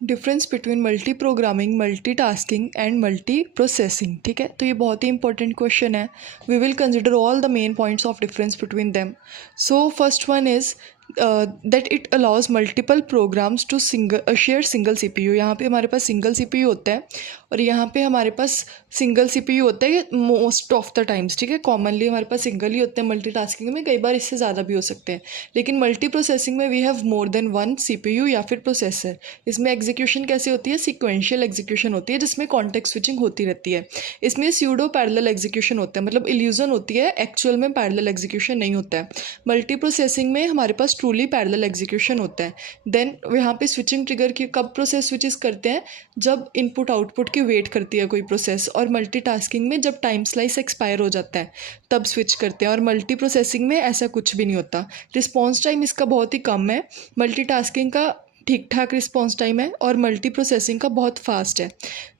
Difference between multi programming, multitasking and multi processing. ठीक है, तो ये बहुत ही इंपॉर्टेंट क्वेश्चन है। We will consider all the main points of difference between them. So first one is that it allows multiple programs to share single CPU. यहाँ पे हमारे पास सिंगल सीपीयू होता है और यहाँ पे हमारे पास सिंगल सीपीयू होता है मोस्ट ऑफ द टाइम्स। ठीक है, कॉमनली हमारे पास सिंगल ही होते हैं। मल्टीटास्किंग में कई बार इससे ज़्यादा भी हो सकते हैं, लेकिन मल्टी प्रोसेसिंग में we have more than one CPU या फिर प्रोसेसर। इसमें एग्जीक्यूशन कैसे होती है? सीक्वेंशियल एग्जीक्यूशन होती है, जिसमें कॉन्टेक्स्ट स्विचिंग होती रहती है। इसमें स्यूडो पैरेलल एग्जीक्यूशन होता है, मतलब इल्यूजन होती है, एक्चुअल में पैरेलल एग्जीक्यूशन नहीं होता है। मल्टी प्रोसेसिंग में हमारे पास ट्रूली पैरेलल एग्जीक्यूशन होता है। देन यहाँ पे स्विचिंग ट्रिगर की कब प्रोसेस स्विचेस करते हैं? जब इनपुट आउटपुट की वेट करती है कोई प्रोसेस। और मल्टीटास्किंग में जब टाइम स्लाइस एक्सपायर हो जाता है तब स्विच करते हैं। और मल्टी प्रोसेसिंग में ऐसा कुछ भी नहीं होता। रिस्पॉन्स टाइम इसका बहुत ही कम है। मल्टीटास्किंग का ठीक ठाक रिस्पॉन्स टाइम है और मल्टी प्रोसेसिंग का बहुत फास्ट है।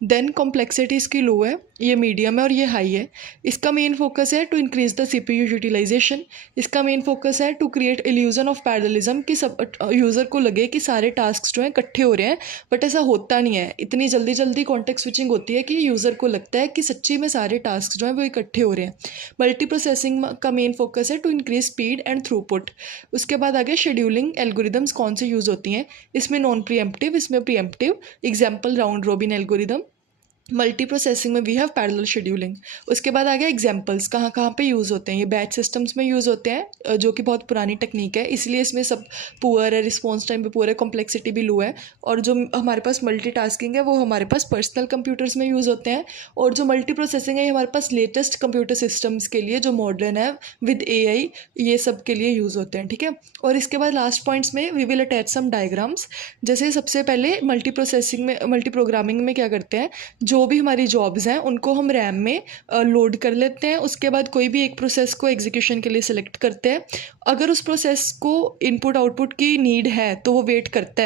देन कॉम्प्लेक्सिटी इसकी लो है, ये मीडियम है और ये हाई है। इसका मेन फोकस है to increase the CPU utilization. इसका मेन फोकस है to create illusion of parallelism, कि सब यूज़र को लगे कि सारे टास्क जो हैं इकट्ठे हो रहे हैं, बट ऐसा होता नहीं है। इतनी जल्दी जल्दी कॉन्टेक्स्ट स्विचिंग होती है कि यूज़र को लगता है कि सच्ची में सारे टास्क जो हैं वो इकट्ठे हो रहे हैं। मल्टी प्रोसेसिंग का मेन फोकस है to increase speed and throughput. उसके बाद आगे शेड्यूलिंग एल्गोरिदम्स कौन से यूज़ होती हैं? इसमें नॉन प्रीएम्प्टिव, इसमें pre-emptive. Example round robin algorithm. Multi processing में वी हैव पैरेलल शेड्यूलिंग। उसके बाद आ गया एग्जाम्पल्स, कहाँ कहाँ पे यूज़ होते हैं। ये बैच सिस्टम्स में यूज़ होते हैं, जो कि बहुत पुरानी टेक्निक है, इसलिए इसमें सब पुअर है, रिस्पॉन्स टाइम पे पुअर है, कॉम्प्लेक्सिटी भी लो है। और जो हमारे पास मल्टीटास्किंग है वो हमारे पास पर्सनल कंप्यूटर्स में यूज़ होते हैं। और जो मल्टी प्रोसेसिंग है ये हमारे पास लेटेस्ट कंप्यूटर सिस्टम्स के लिए जो मॉडर्न है विद AI, ये सब के लिए यूज़ होते हैं। ठीक है, और इसके बाद लास्ट पॉइंट्स में we will attach some diagrams. जैसे सबसे पहले मल्टी प्रोसेसिंग में, मल्टी प्रोग्रामिंग में क्या करते हैं, जो भी हमारी जॉब्स हैं उनको हम रैम में लोड कर लेते हैं। उसके बाद कोई भी एक प्रोसेस को एग्जीक्यूशन के लिए सिलेक्ट करते हैं। अगर उस प्रोसेस को इनपुट आउटपुट की नीड है तो वो वेट करता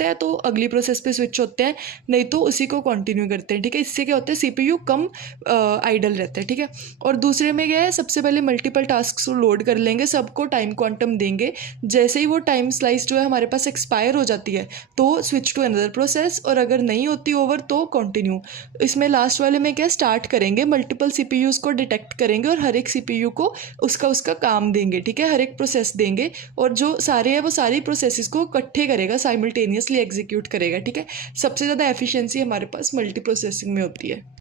है तो अगली प्रोसेस पे स्विच होते हैं, नहीं तो उसी को कंटिन्यू करते हैं। ठीक है, इससे क्या होता है, सीपीयू कम आइडल रहता है। ठीक है, और दूसरे में क्या है, सबसे पहले मल्टीपल टास्क लोड कर लेंगे, सबको टाइम क्वांटम देंगे। जैसे ही वो टाइम स्लाइस जो है हमारे पास एक्सपायर हो जाती है तो स्विच टू अनदर प्रोसेस, और अगर नहीं होती ओवर तो कंटिन्यू। इसमें लास्ट वाले में क्या स्टार्ट करेंगे, मल्टीपल सीपीयूज़ को डिटेक्ट करेंगे और हर एक सीपीयू को उसका उसका काम देंगे। ठीक है, हर एक प्रोसेस देंगे और जो सारे हैं वो सारी प्रोसेसेस को इकट्ठे करेगा, साइमल्टेनियसली एग्जीक्यूट करेगा। ठीक है, सबसे ज़्यादा एफिशिएंसी हमारे पास मल्टी प्रोसेसिंग में होती है।